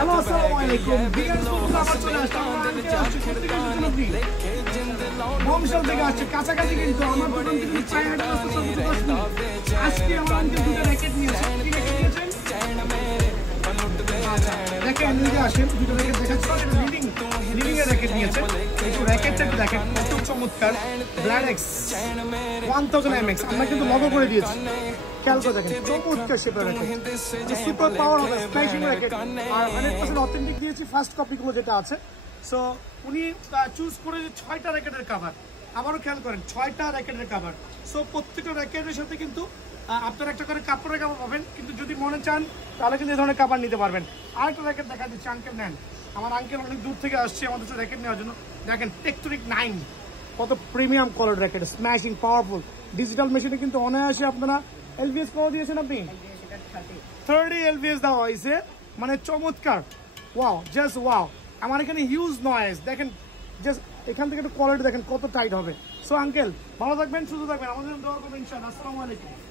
hello আসসালামু আলাইকুম বিগার্স বন্ধুরা আবার চলে আসলাম আজকে আসছে প্রত্যেকের জন্য ফ্রি বংশাল থেকে আসছে কাছাকাছি কিন্তু আমার দোকান থেকে প্রায় হাঁটতে আসতে 10 মিনিট আজকে আমার আঙ্কেল দুটো র্যাকেট নিয়েছে কি র্যাকেট নিয়েছেন দেখেন নিজে আসেন দুটো র্যাকেট দেখাচ্ছি লিডিং এর র্যাকেট নিয়েছে একটু র্যাকেটটা একটু দেখেন কত চমৎকার ব্ল্যাডেক্স 1000 mx আমরা কিন্তু লগো করে দিয়েছি খেয়াল করে দেখেন চমৎকার শেপের র্যাকেট সুপার পাওয়ার হবে স্প্ল্যাশিং র্যাকেট আর 100% অথেন্টিক দিয়েছি ফার্স্ট কপিগুলো যেটা আছে সো উনি চুজ করে 6টা র্যাকেটের কভার আবারও খেয়াল করেন 6টা র্যাকেটের কভার সো প্রত্যেকটা র্যাকেটের সাথে কিন্তু আপনারা একটা করে কাপড়ের কাপড় পাবেন কিন্তু যদি মনে চান তাহলে কিন্তু এই ধরনের কাপড় নিতে পারবেন আরেকটা র্যাকেট দেখা দিচ্ছি আঙ্কেল নেন আমার আঙ্কেল অনেক দূর থেকে আসছে আমাদের সাথে র্যাকেট নেওয়ার জন্য দেখেন টেকটনিক 9 কত premium quality racket smashing powerful digital মেশিনে কিন্তু অনায়াসে আপনারা এলভিএস কত দিয়েছেন আপনি 30 এলভিএস দেওয়া হয়েছে মানে চমৎকার ওয়াও জাস্ট ওয়াও আমার এখানে হিউজ নয়েজ দেখেন জাস্ট এখান থেকে একটু কোয়ালিটি দেখেন কত টাইট হবে সো আঙ্কেল ভালো থাকবেন সুস্থ থাকবেন আমাদের দোয়া করবেন ইনশাআল্লাহ আসসালামু আলাইকুম